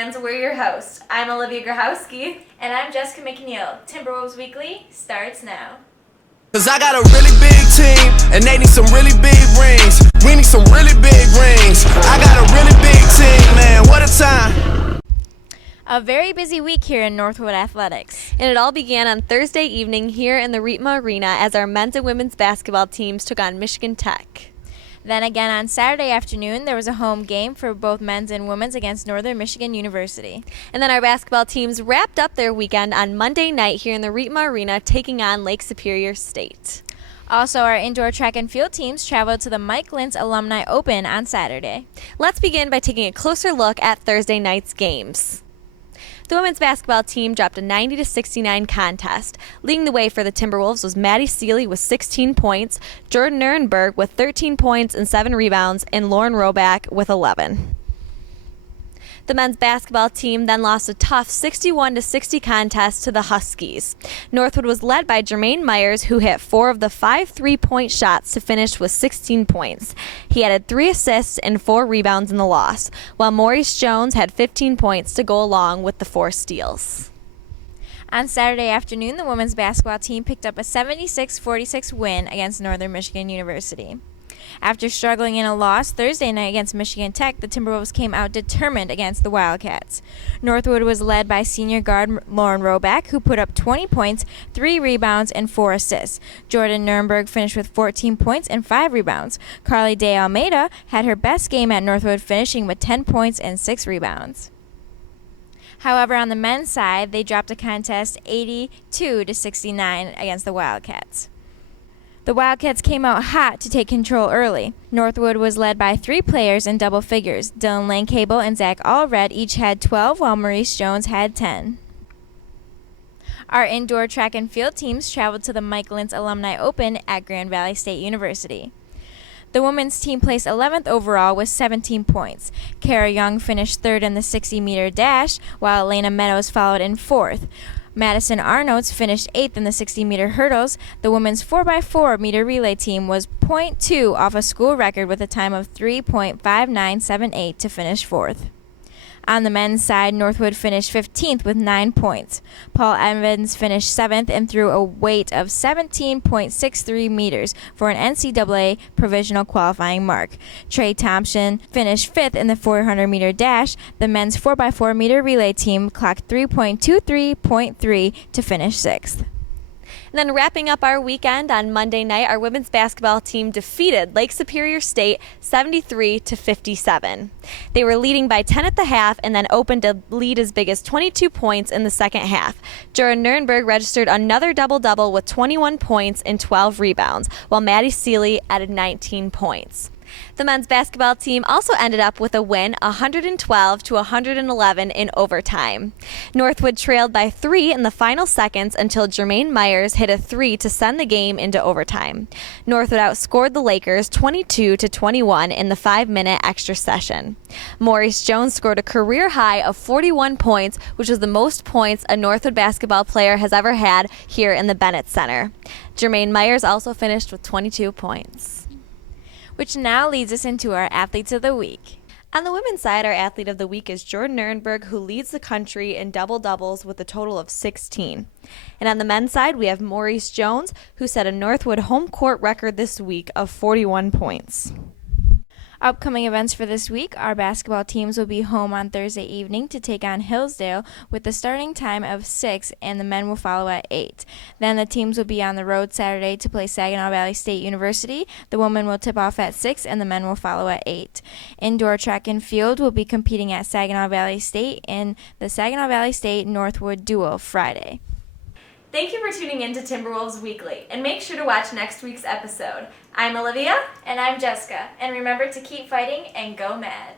fans, we're your hosts. I'm Olivia Grahowski. And I'm Jessica McNeil. Timberwolves Weekly starts now. Cause I got a really big team, and they need some really big rings. We need some really big rings. I got a really big team, man, what a time. A very busy week here in Northwood Athletics. And it all began on Thursday evening here in the Rietma Arena as our men's and women's basketball teams took on Michigan Tech. Then again on Saturday afternoon, there was a home game for both men's and women's against Northern Michigan University. And then our basketball teams wrapped up their weekend on Monday night here in the Rietma Arena taking on Lake Superior State. Also, our indoor track and field teams traveled to the Mike Lintz Alumni Open on Saturday. Let's begin by taking a closer look at Thursday night's games. The women's basketball team dropped a 90-69 contest. Leading the way for the Timberwolves was Maddie Seeley with 16 points, Jordan Nuremberg with 13 points and 7 rebounds, and Lauren Roback with 11. The men's basketball team then lost a tough 61-60 contest to the Huskies. Northwood was led by Jermaine Myers, who hit 4 of the 5 3-point shots to finish with 16 points. He added 3 assists and 4 rebounds in the loss, while Maurice Jones had 15 points to go along with the 4 steals. On Saturday afternoon, the women's basketball team picked up a 76-46 win against Northern Michigan University. After struggling in a loss Thursday night against Michigan Tech, the Timberwolves came out determined against the Wildcats. Northwood was led by senior guard Lauren Roback, who put up 20 points, 3 rebounds, and 4 assists. Jordan Nuremberg finished with 14 points and 5 rebounds. Carly De Almeida had her best game at Northwood, finishing with 10 points and 6 rebounds. However, on the men's side, they dropped a contest 82-69 against the Wildcats. The Wildcats came out hot to take control early. Northwood was led by 3 players in double figures. Dylan Langcable and Zach Allred each had 12, while Maurice Jones had 10. Our indoor track and field teams traveled to the Mike Lintz Alumni Open at Grand Valley State University. The women's team placed 11th overall with 17 points. Kara Young finished 3rd in the 60-meter dash, while Elena Meadows followed in 4th. Madison Arnolds finished 8th in the 60-meter hurdles. The women's 4x4 meter relay team was .2 off a school record with a time of 3.5978 to finish 4th. On the men's side, Northwood finished 15th with 9 points. Paul Evans finished 7th and threw a weight of 17.63 meters for an NCAA provisional qualifying mark. Trey Thompson finished 5th in the 400-meter dash. The men's 4x4 meter relay team clocked 3.23.3 to finish 6th. And then wrapping up our weekend on Monday night, our women's basketball team defeated Lake Superior State 73-57. They were leading by 10 at the half and then opened a lead as big as 22 points in the second half. Jordan Nuremberg registered another double-double with 21 points and 12 rebounds, while Maddie Seeley added 19 points. The men's basketball team also ended up with a win, 112-111 in overtime. Northwood trailed by 3 in the final seconds until Jermaine Myers hit a 3 to send the game into overtime. Northwood outscored the Lakers 22-21 in the 5-minute extra session. Maurice Jones scored a career high of 41 points, which was the most points a Northwood basketball player has ever had here in the Bennett Center. Jermaine Myers also finished with 22 points. Which now leads us into our Athletes of the Week. On the women's side, our Athlete of the Week is Jordan Nuremberg, who leads the country in double-doubles with a total of 16. And on the men's side, we have Maurice Jones, who set a Northwood home court record this week of 41 points. Upcoming events for this week, our basketball teams will be home on Thursday evening to take on Hillsdale with the starting time of 6, and the men will follow at 8. Then the teams will be on the road Saturday to play Saginaw Valley State University. The women will tip off at 6, and the men will follow at 8. Indoor track and field will be competing at Saginaw Valley State in the Saginaw Valley State Northwood Duel Friday. Thank you for tuning in to Timberwolves Weekly, and make sure to watch next week's episode. I'm Olivia. And I'm Jessica. And remember to keep fighting and go mad.